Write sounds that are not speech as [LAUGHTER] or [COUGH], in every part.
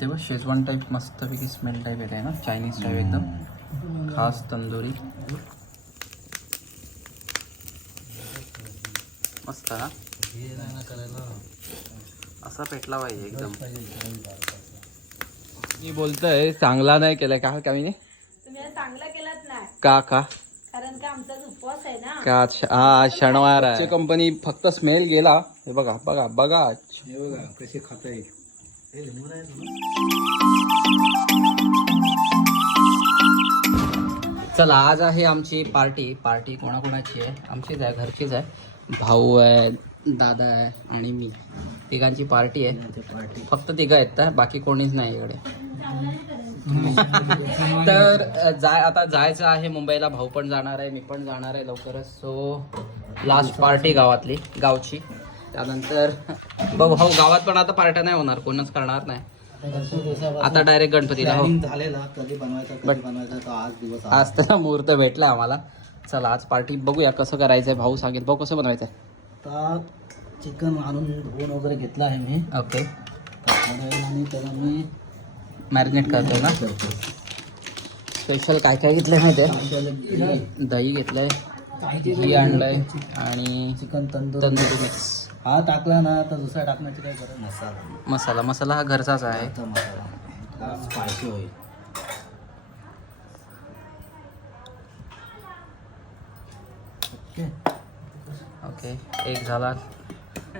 तेव्हा Schezwan type मस्तपैकी smell type येते ना चायनीज टाईप एकदम. खास तंदुरी. मस्त ना असा पेटला पाहिजे एकदम. मी बोलतोय चांगला नाही केलाय. का कमी तुम्ही आज चांगला केलात नाही का का? कारण का आमचा उपवास आहे ना. का हा शनिवार आहे. कंपनी फक्त स्मेल गेला. हे बघा बघा बघा. कसे खाता येईल चला आज आहे आमची पार्टी. पार्टी कोणाकोणाची आहे? आमचीच आहे घरचीच आहे. भाऊ आहे दादा आहे आणि मी. तिघांची पार्टी आहे. फक्त तिघं आहेत तर बाकी कोणीच नाही इकडे. [LAUGHS] तर जाय आता जायचं आहे. मुंबईला भाऊ पण जाणार आहे मी पण जाणार आहे लवकरच. सो लास्ट पार्टी गावातली गावची. त्यानंतर बघू भाऊ गावात पण आता पार्ट्या नाही होणार कोणच करणार नाही. आता डायरेक्ट गणपतीला हो झालेला कधी बनवायचा कधी बनवायचा तो आज दिवस आज तर मुहूर्त भेटला आम्हाला. चला आज पार्टी बघूया कसं करायचंय भाऊ सांगेल. भाऊ कसं बनवायचंय? आता चिकन आणून धुवून वगैरे घेतलं आहे मी. ओके. वेळाने त्याला मी मॅरिनेट करतोय ना? करतो स्पेशल काय काय घेतलंय माहिती आहे आपल्याला दही घेतलंय घी आणलंय आणि चिकन तंदूर तंदुरी मिक्स. हा टाकला ना तर दुसरा टाकण्याची काही गरज मसाला. मसाला मसाला हा घरचाच आहे. मसाला. स्पायसी होईल. ओके. ओके एक झाला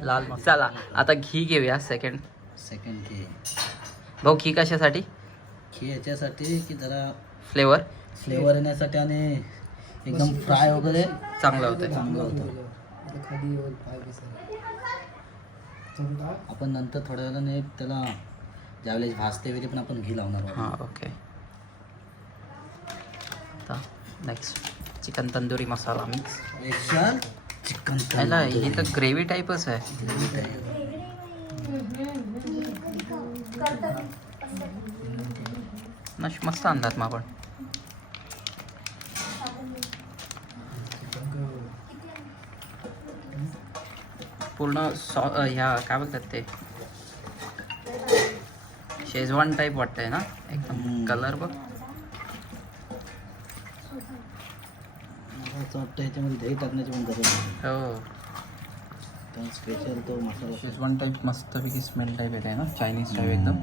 लाल मसाला. चला आता घी घेऊया सेकंड सेकंड की भाऊ घी कशासाठी? की याच्यासाठी की जरा फ्लेवर फ्लेवर येण्यासाठी आणि एकदम फ्राय वगैरे चांगलं होतंय. चांगलं होतं. आपण नंतर थोड्या वेळाने त्याला ज्यावेळेस भाजते वेळी पण आपण घी लावणार आहोत. हां ओके आता next chicken tandoori masala mix Special chicken ह्याला ही तर ग्रेव्ही टाईपच आहे नश मस्त आणतात मग आपण पूर्ण सॉ ह्या काय बोलतात ते? शेजवान टाईप वाटतंय ना? एकदम. कलर बघ. मला असं वाटतं ह्याच्यामध्ये दही टाकण्याची पण गरज नाही हो. स्पेशल तो मसाला. शेजवान टाईप मस्तपैकी स्मेल टाईप येते ना? चायनीज टाईप एकदम.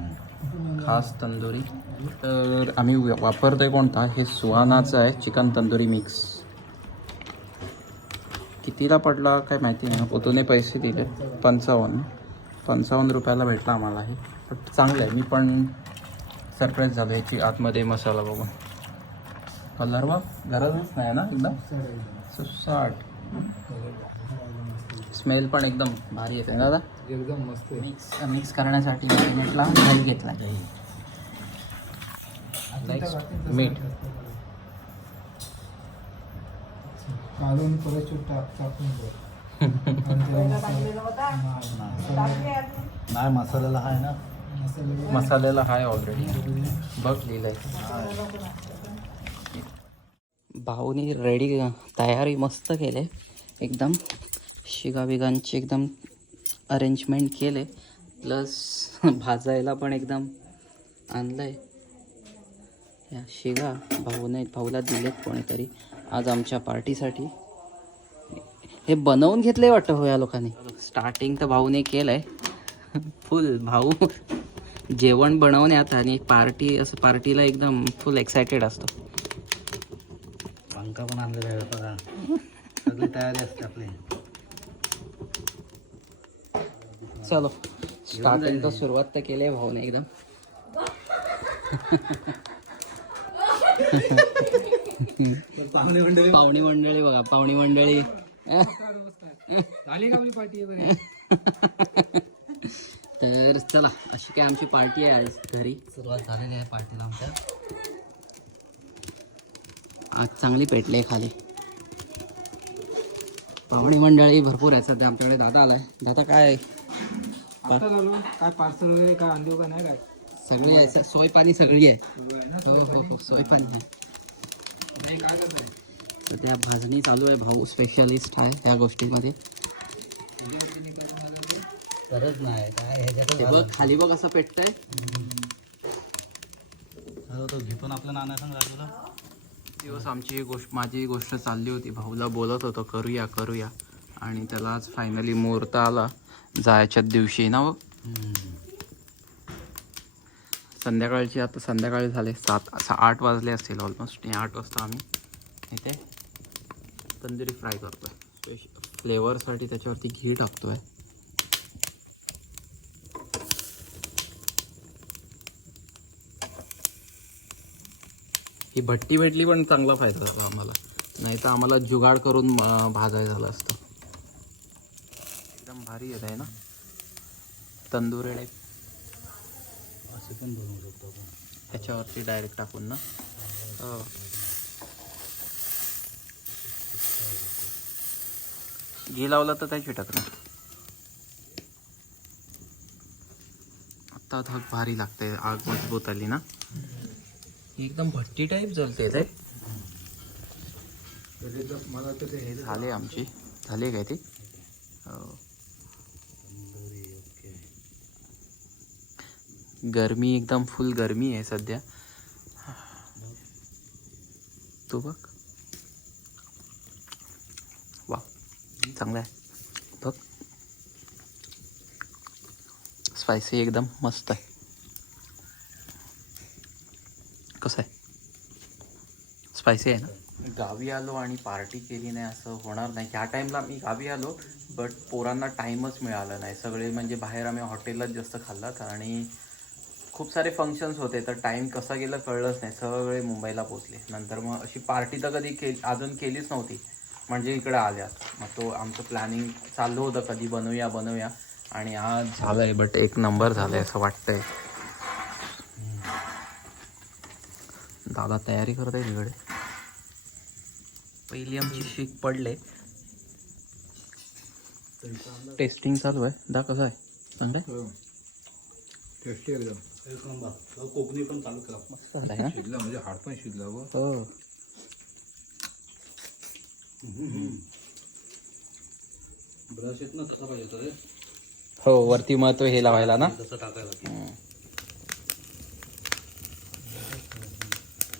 खास तंदुरी. तर आम्ही वापरतोय कोणता? हे सुहानाचं आहे चिकन तंदुरी मिक्स कितीला पडला काय माहिती नाही. पोतूने पैसे दिले पंचावन्न. पंचावन्न रुपयाला भेटला आम्हाला हे. बट चांगलं आहे मी पण सरप्राईज झालो याची आतमध्ये मसाला बघून. कलर बघ. गरजच नाही ना एकदम. सुसाट. स्मेल पण एकदम भारी येते ना दादा. एकदम मस्त मिक्स मिक्स करण्यासाठी दही घेतला. दही नेक्स्ट मीठ काढून परत चूट टाक टाकून नाही मसाल्याला आहे ना. मसाला मसाल्याला हाय ऑलरेडी बघ लिहिलंय. भाऊनी रेडी तयारी मस्त केले. एकदम शिगा बिगांची एकदम अरेंजमेंट केले. प्लस भाजायला पण एकदम आणलंय. या शिगा भाऊने भाऊला दिलेत कोणीतरी. आज आमच्या पार्टीसाठी. हे बनवून घेतलंय वाटतं हो या लोकांनी. स्टार्टिंग तर भाऊने केलंय. फुल भाऊ जेवण बनवण्यात आणि पार्टी असं पार्टीला एकदम फुल एक्सायटेड असतो. पंखा पण आणलेला आहे बघा. सगळी तयारी असते आपली. चलो. स्टार्टिंग तर सुरुवात तर केली आहे भाऊने एकदम. [LAUGHS] [LAUGHS] पाहुणे मंडळी पाहुणी मंडळी. बघा पाहुणी मंडळी तर चला अशी काय आमची पार्टी आहे आज घरी. सुरुवात झालेली आहे पार्टीला आमच्या. आज चांगली पेटले खाली. पाहुणी मंडळी भरपूर आहेत सध्या आमच्याकडे दादा आलाय. दादा काय काय पार्सल वगैरे काय का नाही काय? सगळी आहे सोय पाणी सगळी आहे. हो हो हो सोय पाणी आहे. करत सध्या भाजणी चालू आहे भाऊ स्पेशलिस्ट आहे त्या गोष्टीमध्ये. गरज नाही काय हे बघ खाली बघ असं पेटतंय. तो आपल्या नाना सांग राजूला दिवस आमची ही गोष्ट माझी ही गोष्ट चालली होती. भाऊला बोलत होतो करूया करूया. आणि त्याला आज फायनली मुहूर्त आला. जायच्याच दिवशी ना संध्याकाळची आता संध्याकाळी झाले सात असं आठ वाजले असतील ऑलमोस्ट आणि आठ वाजता आम्ही इथे तंदुरी फ्राय करतो आहे स्पेश फ्लेवरसाठी त्याच्यावरती घी टाकतो आहे ही भट्टी भेटली पण चांगला फायदा झाला आम्हाला. नाही तर आम्हाला जुगाड करून भाजाय झालं असतं. एकदम भारी येत आहे ना? तंदुरी टाईप असं पण बनवू शकतो आपण. त्याच्यावरती डायरेक्ट टाकून ना? हो. घी लावलं तर त्याची टाकणार आता धग भारी लागते आग मजबूत आली ना? एकदम भट्टी टाईप जलते ते. मला वाटतं ते हे झाले आमची. झाली काय ती? हो तंदुरी ओके गरमी एकदम फुल गरमी आहे सध्या. तू बघ. वा चांगलं आहे. बघ. स्पायसी एकदम मस्त आहे. कसं आहे? स्पायसी आहे ना? गावी आलो आणि पार्टी केली नाही असं होणार नाही. ह्या टाईमला मी गावी आलो बट पोरांना टाईमच मिळाला नाही. सगळे म्हणजे बाहेर आम्ही हॉटेललाच जास्त खाल्लात आणि खूप सारे फंक्शन्स होते तर टाईम कसा गेला कळलंच नाही. सगळे मुंबईला पोचले नंतर मग अशी पार्टी तर कधी के अजून केलीच नव्हती. म्हणजे इकडे आल्यात मग तो आमचं प्लॅनिंग चाललं होतं. कधी बनवूया बनवूया. आणि आज झालंय बट एक नंबर झालंय असं वाटतंय. दादा तयारी करत आहे तिकडे पहिली आमची शीक पडले. टेस्टिंग चालू आहे. दा कसं आहे? चांगलं आहे टेस्टी एकदम. एक नंबर. कोकणी पण चालू केला मस्त झालं आहे ना शिजला म्हणजे हाड पण शिजला व. हो. ब्रश येत ना तसा पाहिजे तो रे हो वरती महत्त्व हे लावायला ना? तसं टाकायला.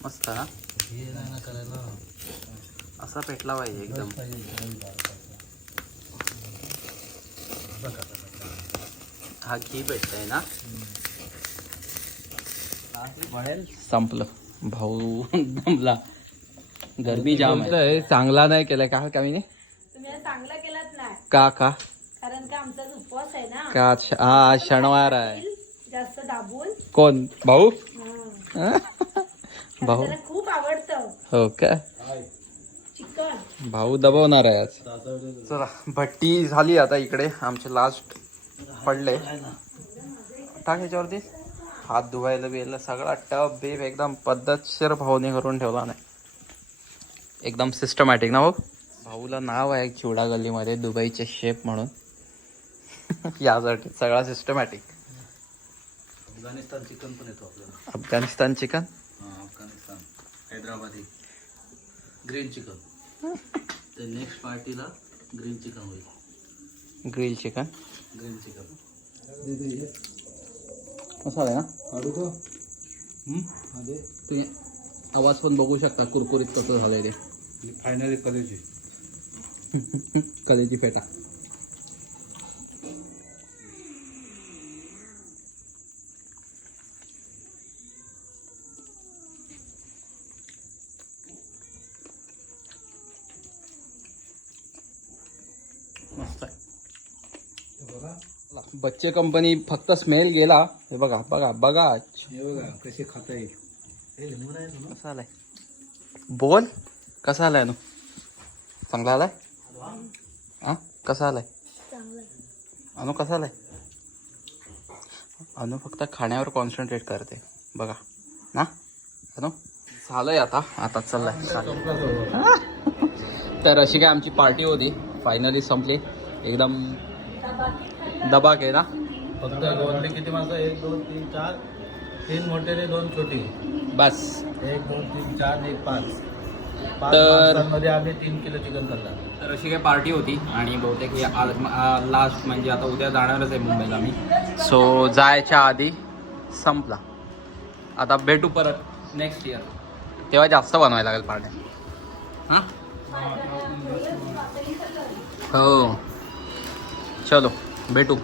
मस्त ना हे नाही ना करायला. असा पेटला पाहिजे एकदम. हा घी भेटतंय ना? संपलं. भाऊ दमला गरमी जाम आहे. चांगला नाही केलाय. का कमी चांगलं केलात नाही का का? कारण का आमचा उपवास आहे ना का श- हा आज शनिवार आहे. जास्त दाबून. कोण? भाऊ? भाऊ? खूप आवडतं. हो का? चिकन. भाऊ दबवणार आहे आज. चला भट्टी झाली आता इकडे. आमचे लास्ट पडले. टाक ह्याच्यावरती हात धुवायला बियला सगळा टब बीप एकदम पद्धतशीर भाऊने करून ठेवला नाही. एकदम सिस्टमॅटिक ना भाऊ? भाऊला नाव आहे चिवडा गल्लीमध्ये दुबईचे शेफ म्हणून. [LAUGHS] यासाठी सगळा सिस्टमॅटिक अफगाणिस्तान चिकन पण येतो आपल्याला. अफगाणिस्तान चिकन? हां अफगाणिस्तान. हैदराबादी. Green chicken. ते नेक्स्ट पार्टीला ग्रीन चिकन होईल. Grill chicken? Green chicken. मसाला आहे ना? काढू तो. हम्म? तुम्ही आवाज पण बघू शकता कुरकुरीत कसं झालंय ते. फायनली कलेजी [LAUGHS] कलेची फेटा मस्त आहे बच्चे कंपनी फक्त स्मेल गेला. हे बघा बघा बघा. हे बघा कसे खाता येईल हे ना कसा आलाय? बोल कसा आलाय अनु? चांगला आलाय? हा? कसा आलाय? अनु कसा आलाय? अनु फक्त खाण्यावर कॉन्सन्ट्रेट करते. बघा. ना? अनु? झालंय आता. आता चाललंय. तर अशी काय आमची पार्टी होती. फायनली संपली. एकदम दबाक आहे ना? फक्त ओनली किती माणसं? एक दोन तीन चार. तीन मोठे आणि दोन छोटी. बस. एक दोन तीन चार एक पाच. तर- माणसांमध्ये आम्ही तीन किलो चिकन खाल्ला तर अशी काय पार्टी होती आणि बहुतेक ही आज लास्ट म्हणजे आता उद्या जाणारच आहे मुंबईला मी सो जायच्या आधी संपला. आता भेटू परत नेक्स्ट इयर तेव्हा जास्त बनवायला लागेल पार्ट्या. हां? हो. चलो भेटू.